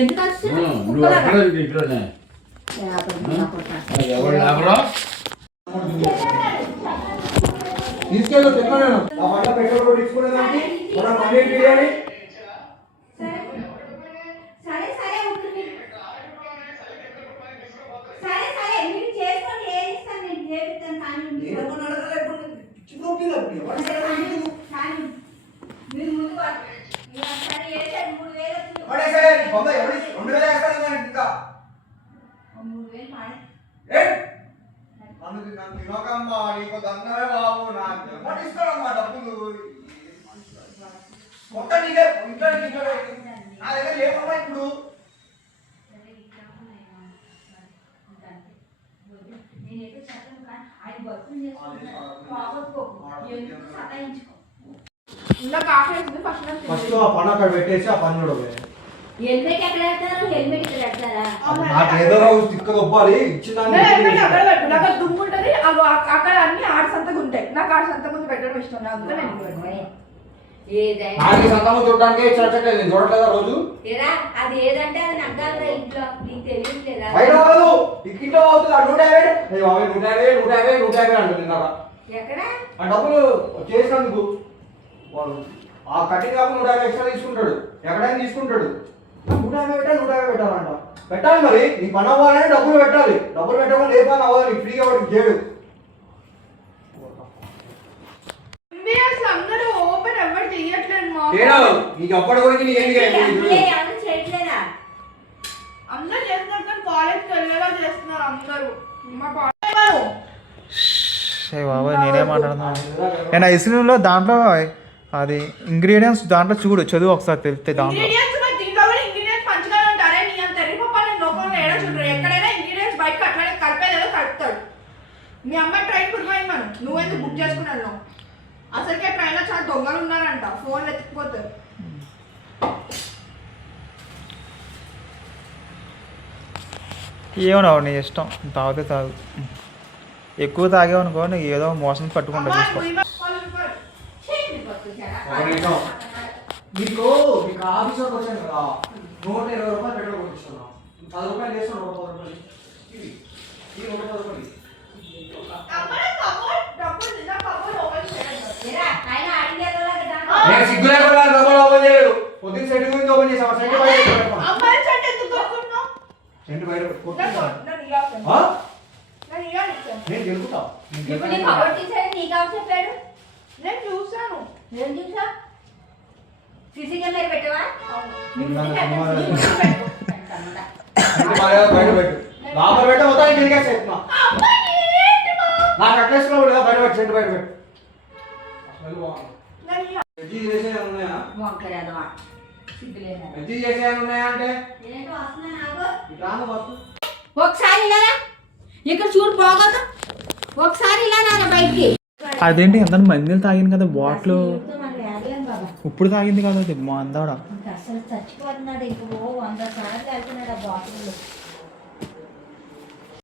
ఎందుకు వస్తుంది తీసుకెళ్ళు తిన్నాను ఆ పంట పెట్రోల్ కూడా తీసుకునేదానికి మన పన్నీర్ బిర్యానీ తినకమ్మా నీకు దండమే బాబు నాకు పట్టిస్తాడమ్మా డబ్బులు మొత్తం నీకే ఇంట్లో నా దగ్గర లేకమ్మా ఇప్పుడు ఫస్ట్ ఆ పని అక్కడ పెట్టేసి ఆ పని చూడవే హెల్మెట్ ఎక్కడ పెడతారు హెల్మెట్ ఇక్కడ పెడతారా నాకు ఏదో తిక్క దొబ్బాలి ఇచ్చిందాన్ని అక్కడ పెట్టు నాకు దుమ్ము ఉంటది అక్కడ అన్ని ఆడ సంతకు ఉంటాయి నాకు ఆడ సంత ముందు పెట్టడం ఇష్టం అందుకే నాకు సంతము చూడడానికి చూడట్లేదు నేను చూడట్లేదా రోజు అది ఏదంటే అది నగ్గాలి ఇంట్లో నీకు తెలియట్లేదా బయట కాదు ఇంట్లో అవుతుంది ఆ 150 అంటుంది నాకు ఎక్కడ ఆ డబ్బులు చేసినందుకు వాడు ఆ కటింగ్ కాకుండా 150 ఎక్స్ట్రా తీసుకుంటాడు ఎక్కడైనా తీసుకుంటాడు 150 పెట్టాలంట పెట్టాలి మరి నీ పని అవ్వాలని డబ్బులు పెట్టాలి డబ్బులు పెట్టకుండా ఏ పని అవ్వాలి నీకు ఫ్రీగా వాడికి చేయడు అందరూ ఓపెన్ ఎవరు చెయ్యట్లేదు నీకు అప్పటి వరకు నీకు అందరూ చేస్తున్నారు కానీ కాలేజ్కి వెళ్ళేలా చేస్తున్నారు అందరూ మా బాబాయ్ నేనే మాట్లాడుతున్నాను నేను ఐస్ క్రీమ్లో దాంట్లో అది ఇంగ్రీడియంట్స్ దాంట్లో చూడు చదువు ఒకసారి తెలిస్తే దాంట్లో మీ అమ్మాయి ట్రైన్ కురిపోయింది మనం నువ్వెందుకు బుక్ చేసుకున్నాను అసలుకే ట్రైన్ లో చాలా దొంగలు ఉన్నారంట ఫోన్ ఎత్తుకుపోతారు ఏమన్నావు నీ ఇష్టం తాగితే తాగు ఎక్కువ తాగేవనుకో నీకు ఏదో మోసం పట్టుకుంటా తీసుకో మీకు ఆఫీసర్కి వచ్చాను కదా 120 రూపాయలు పెట్రోల్ కొట్టిస్తున్నాం 10 రూపాయలు వేస్తాను 100 రూపాయలు ఇది 100 రూపాయలు నేను సిగ్గు లేకుండా డబ్బులు ఓపెన్ చేయలేదు పొద్దున్న సెంటు గురించి ఓపెన్ చేసాం సెంటు బయట నేను గెలుపుతా నేను చూసాను సీసీ కెమెరా పెట్టవా బయట పెట్టు లోపల పెట్ట మొత్తం ఇంటికి చెప్తున్నా నాకు అట్లేస్ బయట పెట్టు సెంటు బయట పెట్టు ఒకసారి ఇలా ఇక్కడ చూడు పోగదు ఒకసారి ఇలా రారా బయటికి అదేంటి ఎంత మందిలు తాగింది కదా బాటిల్ ఇప్పుడు తాగింది కదా అది మా అందాడ అసలు చచ్చిపోతున్నాడు ఇంకో 100 సార్లు వెళ్తున్నాడు ఆ బాటిల్